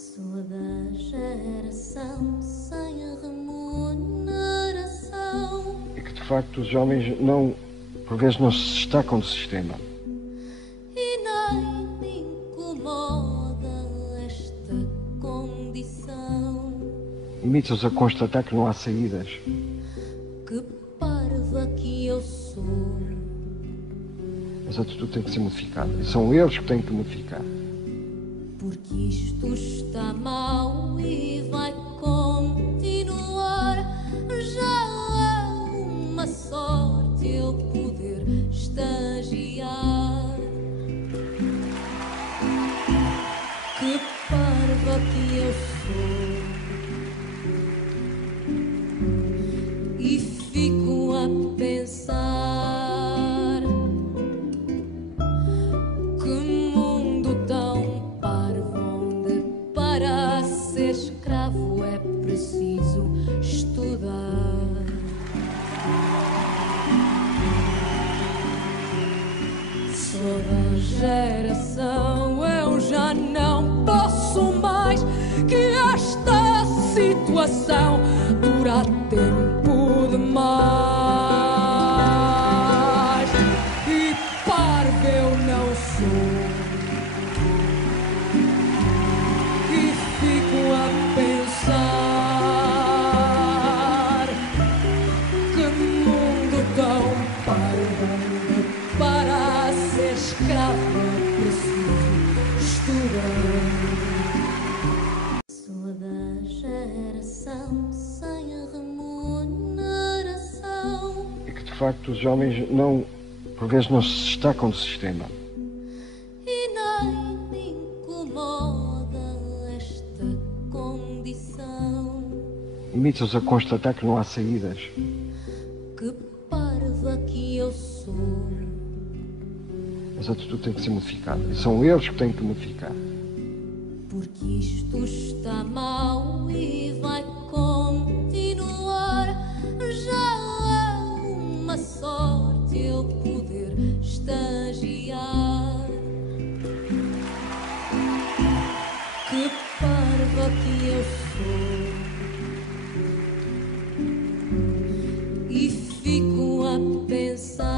Sou da geração sem remuneração. E que de facto os homens não, por vezes, não se destacam do sistema. E nem me incomoda esta condição. Limita-os a constatar que não há saídas. Que parva que eu sou. Mas a atitude tem que ser modificada. E são eles que têm que modificar. Porque isto está mal e vai continuar. Já é uma sorte eu poder estagiar. Que parva que eu sou. E fico a pensar. Que mundo tão parvo, onde para ser escravo é preciso estudar. Sou da geração, eu já não posso mais que esta situação dura tempo demais. E parvo eu não sou. E fico a pensar. Que mundo tão parvo, para ser escravo é preciso estudar. Sou da geração sem remuneração. E que de facto os homens não, por vezes, não se destacam do sistema. E nem me incomoda esta condição. Limita-os a constatar que não há saídas. Que parva que eu sou. Mas a atitude tem que ser modificada. E são eles que têm que modificar. Porque isto está mal e vai continuar. Já é uma sorte eu poder estagiar. Que parva que eu sou. E fico a pensar.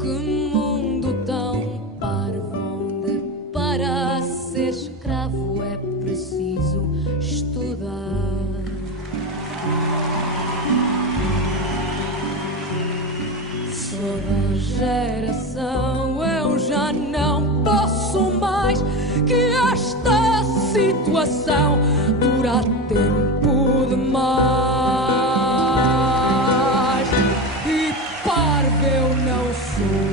Que mundo tão parvo, onde para ser escravo é preciso estudar. Sou da geração, eu já não posso mais que esta situação dura tempo demais. E parvo eu não sou.